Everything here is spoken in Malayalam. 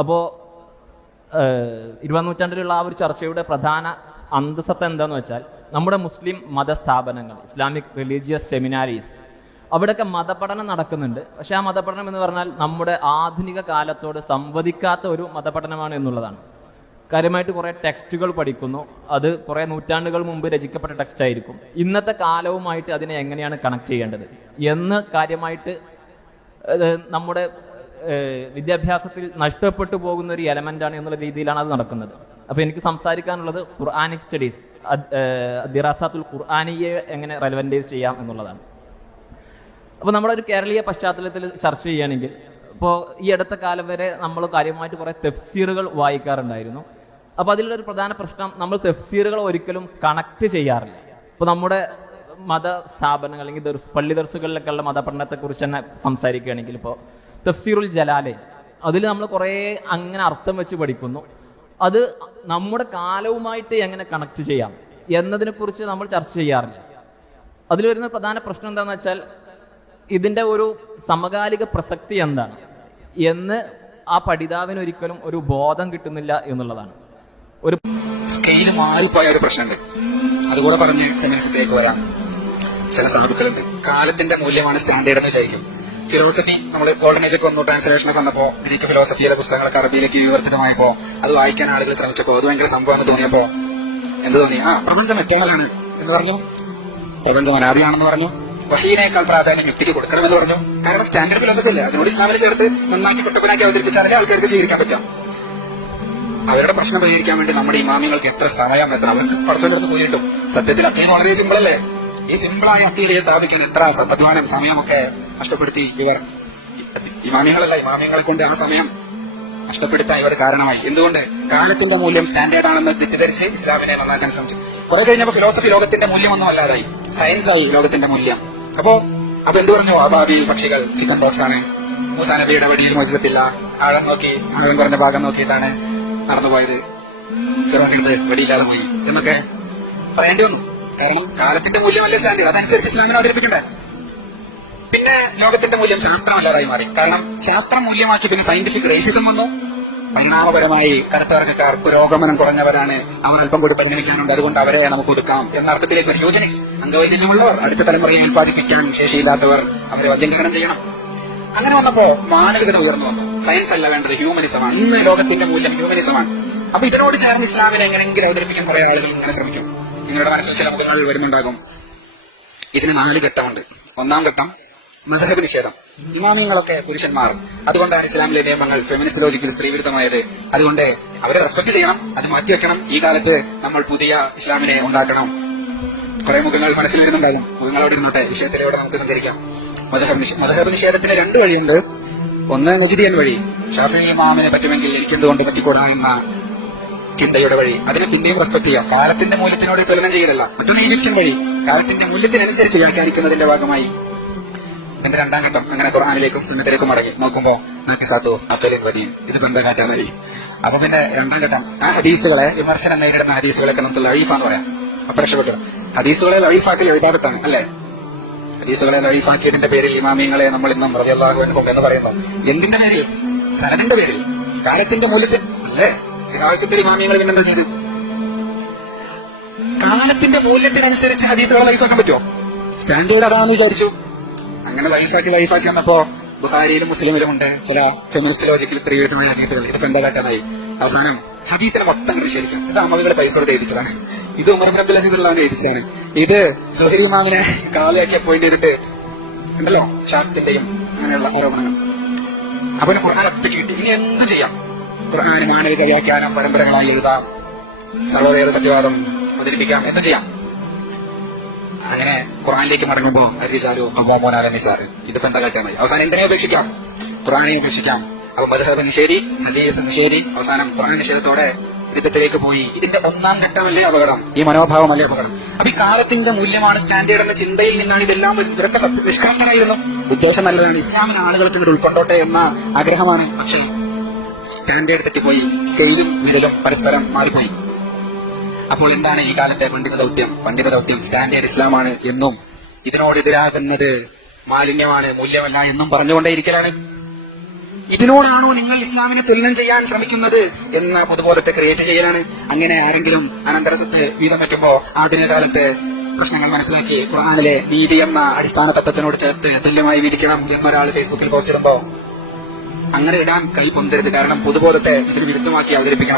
അപ്പോൾ 20-ാം നൂറ്റാണ്ടിലുള്ള ആ ഒരു ചർച്ചയുടെ പ്രധാന അന്തസത്ത എന്താന്ന് വെച്ചാൽ, നമ്മുടെ മുസ്ലിം മതസ്ഥാപനങ്ങൾ, ഇസ്ലാമിക് റിലീജിയസ് സെമിനാരീസ്, അവിടെയൊക്കെ മതപഠനം നടക്കുന്നുണ്ട്. പക്ഷെ ആ മതപഠനം എന്ന് പറഞ്ഞാൽ നമ്മുടെ ആധുനിക കാലത്തോട് സംവദിക്കാത്ത ഒരു മതപഠനമാണ് എന്നുള്ളതാണ്. കാര്യമായിട്ട് കുറേ ടെക്സ്റ്റുകൾ പഠിക്കുന്നു, അത് കുറേ നൂറ്റാണ്ടുകൾ മുമ്പ് രചിക്കപ്പെട്ട ടെക്സ്റ്റ് ആയിരിക്കും. ഇന്നത്തെ കാലവുമായിട്ട് അതിനെ എങ്ങനെയാണ് കണക്ട് ചെയ്യേണ്ടത് എന്ന് കാര്യമായിട്ട് നമ്മുടെ വിദ്യാഭ്യാസത്തിൽ നഷ്ടപ്പെട്ടു പോകുന്ന ഒരു എലമെന്റാണ് എന്നുള്ള രീതിയിലാണ് അത് നടക്കുന്നത്. അപ്പോൾ എനിക്ക് സംസാരിക്കാനുള്ളത് ഖുർആനിക് സ്റ്റഡീസ്, ദിറാസാത്തുൽ ഖുർആനിയെ എങ്ങനെ റെലവൻറ്റൈസ് ചെയ്യാം എന്നുള്ളതാണ്. അപ്പോൾ നമ്മുടെ ഒരു കേരളീയ പശ്ചാത്തലത്തിൽ ചർച്ച ചെയ്യുകയാണെങ്കിൽ, ഇപ്പോൾ ഈ അടുത്ത കാലം വരെ നമ്മൾ കാര്യമായിട്ട് കുറേ തഫ്സീറുകൾ വായിക്കാറുണ്ടായിരുന്നു. അപ്പോൾ അതിലൊരു പ്രധാന പ്രശ്നം, നമ്മൾ തഫ്സീറുകൾ ഒരിക്കലും കണക്ട് ചെയ്യാറില്ല. ഇപ്പോൾ നമ്മുടെ മത സ്ഥാപനങ്ങൾ അല്ലെങ്കിൽ പള്ളി ദർസുകളിലൊക്കെയുള്ള മതപഠനത്തെക്കുറിച്ച് തന്നെ സംസാരിക്കുകയാണെങ്കിൽ, ഇപ്പോൾ തഫ്സീറുൽ ജലാലൈൻ, അതിൽ നമ്മൾ കുറേ അങ്ങനെ അർത്ഥം വെച്ച് പഠിക്കുന്നു. അത് നമ്മുടെ കാലവുമായിട്ട് എങ്ങനെ കണക്ട് ചെയ്യാം എന്നതിനെക്കുറിച്ച് നമ്മൾ ചർച്ച ചെയ്യാറില്ല. അതിൽ വരുന്ന പ്രധാന പ്രശ്നം എന്താണെന്ന് വെച്ചാൽ, ഇതിൻ്റെ ഒരു സമകാലിക പ്രസക്തി എന്താണ് എന്ന് ആ പഠിതാവിന് ഒരിക്കലും ഒരു ബോധം കിട്ടുന്നില്ല എന്നുള്ളതാണ്. ഒരു സ്കെയില് മാറിപ്പോയ ഒരു പ്രശ്നമുണ്ട്. അതുകൂടെ പറഞ്ഞ് ഫെമിനിസത്തിലേക്ക് വരാം. ചില സാധുക്കളുണ്ട്, കാലത്തിന്റെ മൂല്യമാണ് സ്റ്റാൻഡേർഡ് എന്ന് വിചാരിക്കും. ഫിലോസഫി, നമ്മൾ ഗോൾഡൻ ഏജ് ഒക്കെ വന്നു, ട്രാൻസ്ലേഷനൊക്കെ വന്നപ്പോ ഗ്രീക്ക് ഫിലോസഫിയുടെ പുസ്തകങ്ങളൊക്കെ അറബിയിലേക്ക് വിവർത്തിതമായപ്പോ അത് വായിക്കാൻ ആളുകൾ ശ്രമിച്ചപ്പോ അത് ഭയങ്കര സംഭവം തോന്നിയപ്പോ എന്ത് തോന്നി? പ്രപഞ്ചം എറ്റേണലാണ് എന്ന് പറഞ്ഞു, പ്രപഞ്ചം അനാദിയാണെന്ന് പറഞ്ഞു, വഹീനേക്കാൾ പ്രാധാന്യം യുക്തിക്ക് കൊടുക്കണമെന്ന് പറഞ്ഞു. കാരണം സ്റ്റാൻഡേർഡ് ഫിലോസഫി അല്ലേ, അതിനോട് ഇസ്ലാമിൽ ചേർത്ത് നന്നാക്കി കുട്ടപ്പനാക്കി അവതരിപ്പിച്ചാലേ ആൾക്കാർക്ക് സ്വീകരിക്കാൻ പറ്റാം. അവരുടെ പ്രശ്നം പരിഹരിക്കാൻ വേണ്ടി നമ്മുടെ ഇമാമിങ്ങൾക്ക് എത്ര സമയം, എത്ര അവർക്ക് കുറച്ചെടുത്ത് പോയി കിട്ടും. സത്യത്തിൽ അക്കീദ വളരെ സിമ്പിൾ അല്ലേ? ഈ സിമ്പിളായ അക്കീദയെ സ്ഥാപിക്കാൻ എത്ര അധ്വാനം സമയമൊക്കെ നഷ്ടപ്പെടുത്തി ഇവർ. ഇമാമികളല്ല, ഇമാമികളെ കൊണ്ട് ആ സമയം നഷ്ടപ്പെടുത്താൻ ഇവർ കാരണമായി. എന്തുകൊണ്ട്? കാലത്തിന്റെ മൂല്യം സ്റ്റാൻഡേർഡ് ആണെന്ന് തെറ്റിദ്ധരിച്ച് ഇസ്ലാമിനെ നന്നാക്കാൻ ശ്രമിച്ചു. കുറെ കഴിഞ്ഞപ്പോ ഫിലോസഫി ലോകത്തിന്റെ മൂല്യമൊന്നും അല്ലാതായി, സയൻസായി ലോകത്തിന്റെ മൂല്യം. അപ്പൊ എന്ത് പറഞ്ഞു? അബാബിയിൽ പക്ഷികൾ ചിക്കൻ ബോക്സ് ആണ്, മൂസാ നബിയുടെ വടിയിൽ മോചിതത്തില്ല, ആഴം കുറഞ്ഞ ഭാഗം നോക്കിയിട്ടാണ് നടന്നുപോയത്, ഫിറോനിന്റെ വെടിയില്ലാതെ പോയി എന്നൊക്കെ പറയേണ്ടി വന്നു. കാരണം കാലത്തിന്റെ മൂല്യമല്ലേ സ്റ്റാൻഡേർഡ്, അതനുസരിച്ച് ഇസ്ലാമിനെ അവതരിപ്പിക്കണ്ടേ. പിന്നെ ലോകത്തിന്റെ മൂല്യം ശാസ്ത്രമല്ലാതായി മാറി. കാരണം ശാസ്ത്രം മൂല്യമാക്കി പിന്നെ സയന്റിഫിക് റേസിസം വന്നു. പരിണാമപരമായി കറുത്തവർഗക്കാർ പുരോഗമനം കുറഞ്ഞവരാണ്, അവർ അല്പം കൂടി പരിഗണിക്കാനുണ്ട്, അതുകൊണ്ട് അവരെ നമുക്ക് കൊടുക്കാം എന്ന അർത്ഥത്തിലേക്ക് ഒരു യൂജനിക്സ്, അംഗവൈകല്യമുള്ളവർ, അടുത്ത തലമുറയെ ഉൽപ്പാദിപ്പിക്കാൻ ശേഷിയില്ലാത്തവർ, അവരെ വന്ധ്യംകരണം ചെയ്യണം. അങ്ങനെ വന്നപ്പോ മാനവികത ഉയർന്നു വന്നു. സയൻസ് അല്ല വേണ്ടത്, ഹ്യൂമനിസമാണ്. ഇന്ന് ലോകത്തിന്റെ മൂല്യം ഹ്യൂമനിസമാണ്. അപ്പൊ ഇതിനോട് ചേർന്ന് ഇസ്ലാമിനെ എങ്ങനെയെങ്കിലും അവതരിപ്പിക്കാൻ കുറെ ആളുകൾ ഇങ്ങനെ ശ്രമിക്കും. നിങ്ങളുടെ മനസ്സിൽ ചില മുഖങ്ങൾ വരുന്നുണ്ടാകും. ഇതിന് 4 ഘട്ടമുണ്ട്. 1-ാം ഘട്ടം മദ്ഹബ് നിഷേധം. ഇമാമിങ്ങളൊക്കെ പുരുഷന്മാർ, അതുകൊണ്ടാണ് ഇസ്ലാമിലെ നിയമങ്ങൾ ഫെമിനിസ്റ്റ് ലോജിക്കിൽ സ്ത്രീവിരുദ്ധമായത്. അതുകൊണ്ട് അവരെ റെസ്പെക്ട് ചെയ്യണം, അത് മാറ്റിവെക്കണം. ഈ കാലത്ത് നമ്മൾ പുതിയ ഇസ്ലാമിനെ ഉണ്ടാക്കണം. കുറെ മുഖങ്ങൾ മനസ്സിൽ വരുന്നുണ്ടാകും. മുഖങ്ങളോട് ഇരുന്നോട്ടെ, വിഷയത്തിലൂടെ നമുക്ക് സഞ്ചരിക്കാം. മദ്ഹബ് നിഷേധത്തിന് 2 വഴിയുണ്ട്. ഒന്ന് നജ്ദിയൻ വഴി, ഷാഫിഈ ഇമാമിനെ പറ്റുമെങ്കിൽ എനിക്കെന്തുകൊണ്ട് പറ്റിക്കൂടാ എന്ന ചിന്തയുടെ വഴി. അതിനെ പിന്നെയും റെസ്പെക്ട് ചെയ്യാം, കാലത്തിന്റെ മൂല്യത്തിനോട് തുലനം ചെയ്യലല്ല. മറ്റൊന്ന് ഈജിപ്ഷ്യൻ വഴി, കാലത്തിന്റെ മൂല്യത്തിനനുസരിച്ച് വ്യാഖ്യാനിക്കുന്നതിന്റെ ഭാഗമായി. ഇതിന്റെ 2-ാം ഘട്ടം അങ്ങനെ ഖുർആനിലേക്കും സുന്നത്തിലേക്കും മടങ്ങി നോക്കുമ്പോ ഇത് ബന്ധം മതി. അപ്പൊ പിന്നെ 2-ാം ഘട്ടം ആ ഹദീസുകളെ, വിമർശനം നേരിടുന്ന ഹദീസുകളൊക്കെ നമുക്ക് ലഈഫാന്ന് പറയാം. അപ്പൊ രക്ഷപ്പെട്ടു. ഹദീസുകളെ ലഈഫാക്കൽ ഇബാദത്താണ് അല്ലെ? ഹദീസുകളെ ലഈഫാക്കിയതിന്റെ പേരിൽ ഇമാമിങ്ങളെ നമ്മൾ ഇന്നും റളിയല്ലാഹു അൻഹും എന്ന് പറയുന്നു. എന്തിന്റെ പേരിൽ? സനദിന്റെ പേരിൽ, കാലത്തിന്റെ മൂല്യത്തിൽ അല്ലേ? ആവശ്യത്തിൽ ഇമാമിങ്ങൾ പിന്നെന്താ ചെയ്തു? കാലത്തിന്റെ മൂല്യത്തിനനുസരിച്ച് ഹദീസുകളെ ലൈഫാക്കാൻ പറ്റുമോ? സ്റ്റാൻഡേർഡ് അതാണെന്ന് വിചാരിച്ചു. അങ്ങനെ ലൈഫാക്കി വന്നപ്പോ ബുഖാരിയിലും മുസ്ലിമിലും ഉണ്ട് ചില ഫെമിനിസ്റ്റ് ലോജിക്കൽ സ്ത്രീവിരുദ്ധമായ ഹദീസുകൾ. ഇതിപ്പോ എന്താ കാട്ടാനായി? അവസാനം ഹദീസിനെ മൊത്തം നിഷേധിക്കാം. ഇത് അമ്മകളെ പൈസ കൊടുത്ത് എഴുതിച്ചതാണ്. ഇത് ഉമർ ഇബ്നു അബ്ദുൽ അസീസ് അള്ളാഹുവിനെ എഴുതിച്ചതാണ്. ഇത് സുഹരി ഇമാമിനെ കാലിയാക്കിയ പോയിന്റ് ചെയ്തിട്ട് ഉണ്ടല്ലോ ഷാഫിന്റെയും അങ്ങനെയുള്ള ആരോപണങ്ങൾ. അപ്പൊ ഖുർആൻ ഒറ്റയ്ക്ക് കിട്ടി. ഇനി എന്ത് ചെയ്യാം? ഖുർആൻ മാനവിക വ്യാഖ്യാനം പരമ്പരകളായി എഴുതാം, സർവ്വവേദ സത്യവാദം അവതരിപ്പിക്കാം, എന്ത് ചെയ്യാം? അങ്ങനെ ഖുർആനിലേക്ക് മടങ്ങുമ്പോ ഇതിപ്പോ എന്താ കാട്ടാനായി? അവസാനം എന്തിനെ ഉപേക്ഷിക്കാം? ഖുർആനെ ഉപേക്ഷിക്കാം. അപ്പൊ മദ്ഹബ് നിഷേധി, ഹദീസ് നിഷേധി, അവസാനം ഖുർആൻ നിഷേധത്തോടെ യുദ്ധത്തിലേക്ക് പോയി. ഇതിന്റെ 1-ാം ഘട്ടമല്ലേ അപകടം? ഈ മനോഭാവമല്ലേ അപകടം? അപ്പൊ ഈ കാലത്തിന്റെ മൂല്യമാണ് സ്റ്റാൻഡേർഡ് എന്ന ചിന്തയിൽ നിന്നാണ് ഇതെല്ലാം. ഇവരൊക്കെ നിഷ്കളങ്കരായിരുന്നു, ഉദ്ദേശം നല്ലതാണ്, ഇസ്ലാമിന് ആളുകൾക്ക് ഇത് ഉൾക്കൊണ്ടോട്ടെ എന്ന ആഗ്രഹമാണ്. പക്ഷേ സ്റ്റാൻഡേർഡ് തെറ്റിപ്പോയി, സ്കെയിലും വിരലും പരസ്പരം മാറിപ്പോയി. അപ്പോൾ എന്താണ് ഈ കാലത്തെ പണ്ഡിത ദൗത്യം? പണ്ഡിത ദൗത്യം സ്റ്റാൻഡേർഡ് ഇസ്ലാമാണ് എന്നും ഇതിനോട് എതിരാകുന്നത് മാലിന്യമാണ്, മൂല്യമല്ല എന്നും പറഞ്ഞുകൊണ്ടേയിരിക്കലാണ്. ഇതിനോടാണോ നിങ്ങൾ ഇസ്ലാമിനെ തുലനം ചെയ്യാൻ ശ്രമിക്കുന്നത് എന്ന പൊതുബോധത്തെ ക്രിയേറ്റ് ചെയ്യലാണ്. അങ്ങനെ ആരെങ്കിലും അനന്തരസത്ത് വീതം പറ്റുമ്പോ ആധുനിക കാലത്ത് പ്രശ്നങ്ങൾ മനസ്സിലാക്കി ഖുർആനിലെ നീതി എന്ന അടിസ്ഥാന തത്വത്തിനോട് ചേർത്ത് തുല്യമായി വിധിക്കണം എന്നൊരാൾ ഫേസ്ബുക്കിൽ പോസ്റ്റ് ഇടുമ്പോ അങ്ങനെ ഇടാൻ കൈ പൊന്തരുത്. കാരണം പൊതുബോധത്തെ ഇതിന് വിരുദ്ധമാക്കി അവതരിപ്പിക്കണം.